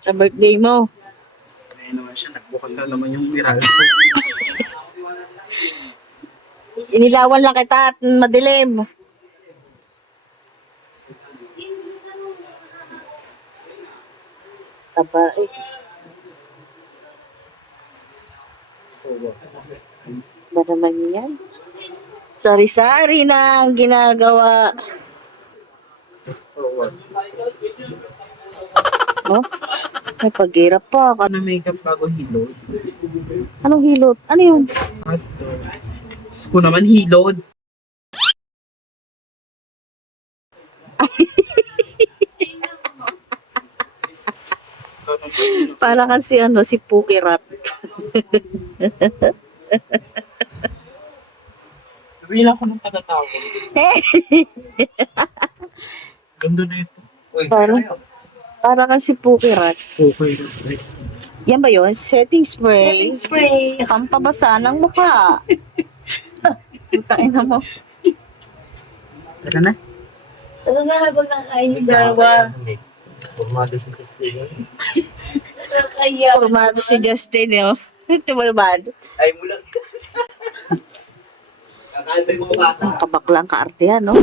Sa birthday mo. Ayun naman siya, nagbukas na naman yung viral ko. Inilawan lang kita at madilim. Taba eh. Ba naman yan? Sari-sari na ang ginagawa. Oh, may paghirap pa. Ano makeup bago hilod? Anong hilot? Ano yun? Ato. Ko naman hilod. Para kasi ano, si Pukirat. Bilang ko ng taga-tawag. Ganda na ito. Uy, Para kasi Pukirat. okay. Yan ba yun? Setting spray. Setting spray. Pampabasa ng mukha. Tain na mo. Tara na. Ano na habang nakain yung dalawa? Formado si Castillo. Kaya. Formado si Justin, yun. Ito ba naman? Ay, mulang. Kakaalbay mga bata. Ang kabaklang kaartehan, no?